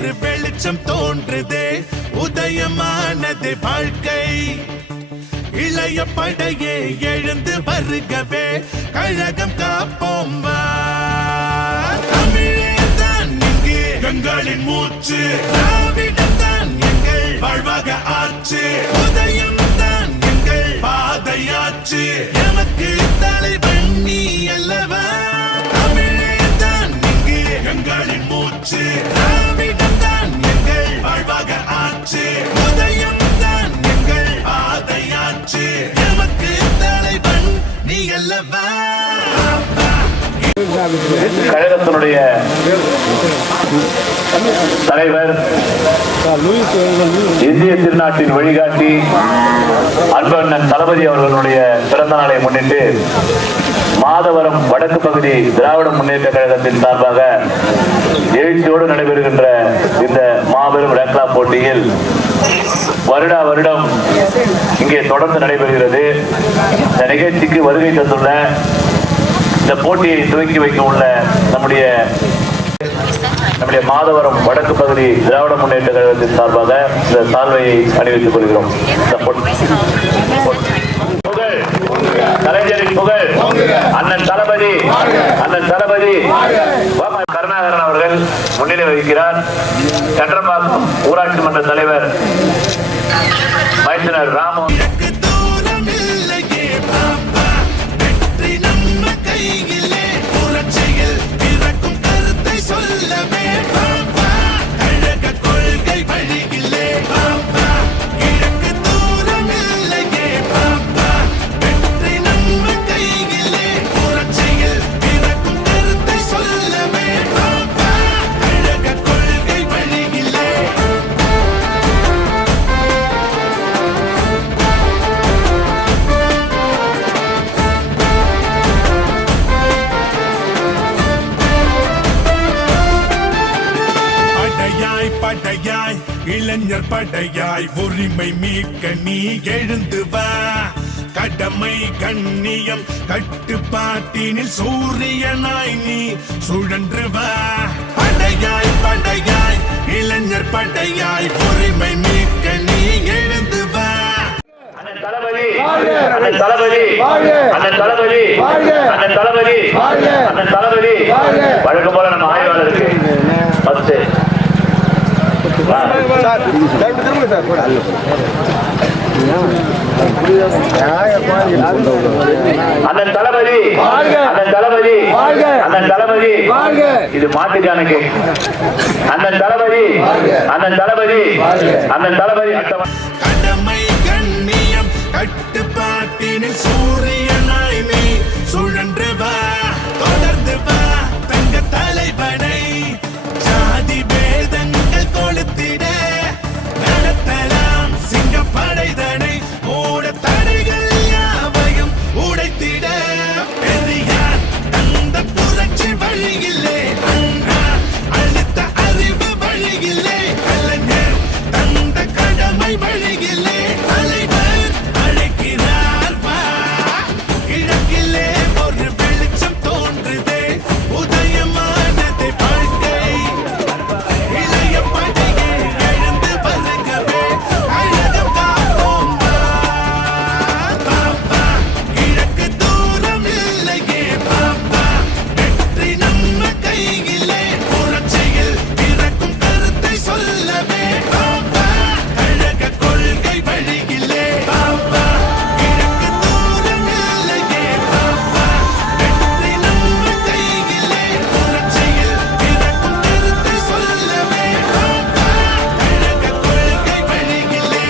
ஒரு வெளிச்சம் தோன்றுதே, உதயமானது வாழ்க்கை. இளைய படையே எழுந்து வருகவே, கழகம் காப்போம் வா. தமிழேதான் இங்கே எங்களின் மூச்சு, திராவிடம் தான் எங்கள் வாழ்வாக ஆச்சு. உதயம் தான் எங்கள் பாதையாச்சு, எமக்கு தலைவன் நீ அல்லவா. தமிழேதான் இங்கே எங்களின் மூச்சு, திராவிடம் தான் எங்கள் வாழ்வாக ஆச்சு. உதயம் தான் எங்கள் பாதையாச்சு, எமக்கு தலைவன் நீ அல்லவா. கழகத்தினுடைய தலைவர், இந்திய திருநாட்டின் வழிகாட்டி அன்பண்ணன் தளபதி அவர்களுடைய பிறந்த நாளை முன்னிட்டு மாதவரம் வடக்கு பகுதி திராவிட முன்னேற்ற கழகத்தின் சார்பாக எழுச்சியோடு நடைபெறுகின்ற இந்த மாபெரும் ரேக்லா போட்டியில் வருடா வருடம் இங்கே தொடர்ந்து நடைபெறுகிறது. இந்த நிகழ்ச்சிக்கு வருகை தந்துள்ள, இந்த போட்டியை துவக்கி வைக்க உள்ள நம்முடைய மாதவரம் வடக்கு பகுதி திராவிட முன்னேற்ற கழகத்தின் சார்பாக இந்த சால்வையை அணிவித்துக் கொள்கிறோம். கலைஞரின் புகழ், அண்ணன் தளபதி, அண்ணன் தளபதி கருணாகரன் அவர்கள் முன்னிலை வகிக்கிறார். கன்றம்பாக்கம் ஊராட்சி மன்ற தலைவர் மைத்தினர் ராமு, படையாய் இளைஞர் படையாய் உரிமை மீட்க நீ எழுந்து வா. கடமை கண்ணியம் கட்டுப்பாட்டினில் சூரியனாய் நீ சுழன்று வா. படையாய் படையாய் இளைஞர் படையாய் உரிமை மீட்க நீ எழுந்து வா. தளபதி, அண்ணன் தளபதி, அண்ணன் தளபதி, அண்ணன் தளபதி, அண்ணன் தளபதி. வழக்கம் போல நம்ம ஆய்வாளருக்கு பத்து அண்ணன் தளபதி, அண்ணன் தளபதி, அண்ணன் தளபதி. இது மாட்டுக்கானுக்கு அண்ணன் தளபதி, அண்ணன் தளபதி, அண்ணன் தளபதி. கடமை கண்ணியம் கட்டுப்பாட்டினில் சூரியனாய் நீ சுழன்று வா. தொடர்ந்து வா தங்க தலைவனை, ஜாதி பேதங்கள் கொளுத்திட நடத்தலாம் சிங்கப்படைதனை. மூட தடைகள் யாவையும் உடைத்திட பெரியார் தந்த புரட்சி வழியிலே, அண்ணா அழுத்த அறிவு வழியிலே, கலைஞர் தந்த கடமை வழியிலே, தலைவர் அழைக்கிறார் வா. கிழக்கிலே ஒரு வெளிச்சம் தோன்றுதே, உதயமானது வாழ்க்கை. இளைய படையே எழுந்து வருகவே, கழகம் காப்போம் வா. பாப்பா கிழக்கு தூரம் இல்லையே பாப்பா, வெற்றி நம்ம கையிலே. புரட்சியில் பிறக்கும் கருத்தை சொல்லவே பாப்பா, கழக கொள்கை வழியிலே. பாப்பா கிழக்கு தூரம் இல்லையே பாப்பா, வெற்றி நம்ம கையிலே. புரட்சியில் பிறக்கும் கருத்தை சொல்லவே பாப்பா, கழக கொள்கை வழியிலே.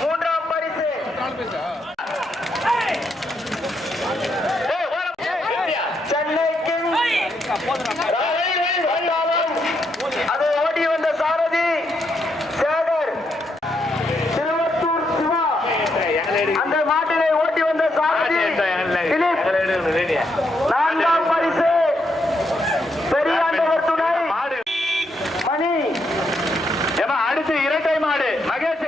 மூன்றாம் பரிசு அதை ஓடி வந்த சாரதி சேகர், திருவத்தூர் சிவா. அந்த மாட்டினை ஓட்டி வந்த சாரதி திலீப். நான்காம் பரிசு பெரியாண்டவர் துணை மணி. அடுத்து இரட்டை மாடு மகேஷ்.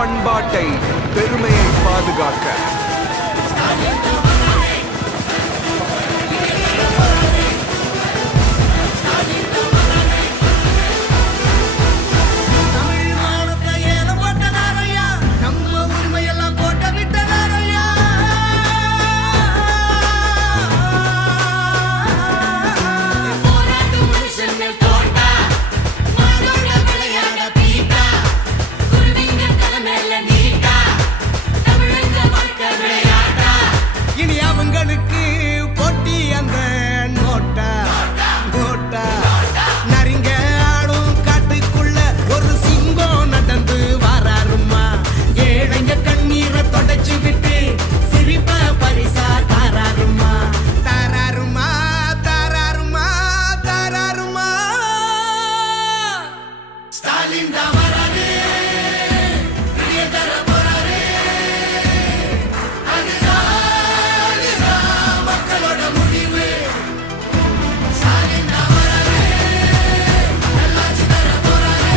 பண்பாட்டை பெருமையை பாதுகாக்க இனி அவங்களுக்கு போட்டி அந்த நோட்டா நோட்டா நரிங்க ஆடும் காட்டுக்குள்ள ஒரு சிங்கம் நடந்து வராருமா ஏழைங்க கண்ணீரை தொடச்சு விட்டு சிரிப்ப பரிசா தாராருமா தாராருமா தாராருமா தாராருமா ஸ்டாலின் தான் வராரு தர போறாரு மக்களோட முடிவு ஸ்டாலின் தான் வராரு நல்லாட்சி தர போறாரு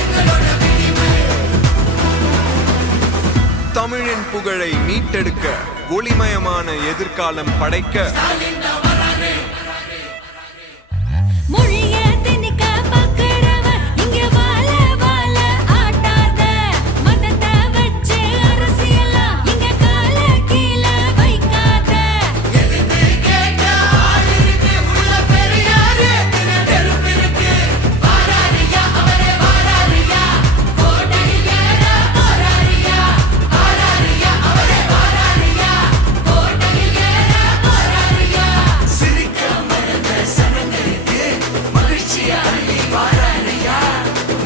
எங்களோட விடிவு தமிழின் புகழை மீட்டெடுக்க ஒளிமயமான எதிர்காலம் படைக்க மொழிய திணிக்க பார்க்கிறவ இங்க வாழ வாழ ஆட்டாத மதத்தை வச்சு அரசியலா இங்க கால கீழ வைக்காத எதிர்த்து கேட்க ஆள் இருக்கு உள்ள பெரியாரு நெருப்பு இருக்கு வாராரியா அவரே வாராரியா கோட்டையில் ஏற போராரியா வாராரியா அவரே வாராரியா கோட்டையில் ஏற போராரியா சிரிக்க மறந்த சனங்களுக்கு மகிழ்ச்சியா அள்ளி வாராரியா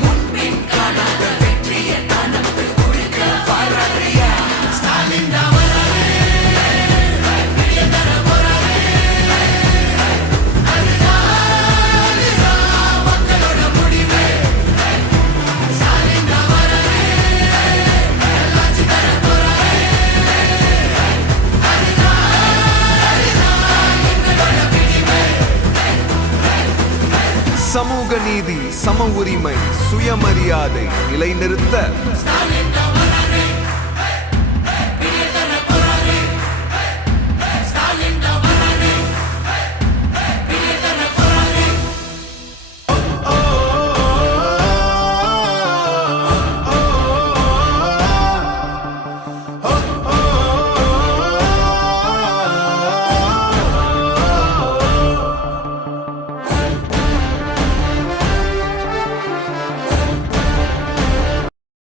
முன்பின் காணாத வெற்றியை தனக்கு கொடுக்க வாராரியா ஸ்டாலின் தான் வராரு தர போறாரு அதுதான் மக்களோட முடிவு ஸ்டாலின் தான் வராரு நல்லாட்சி தர போறாரு எங்களோட விடிவு சமூக நீதி சம உரிமை சுயமரியாதை நிலைநிறுத்த ஸ்டாலின் தான்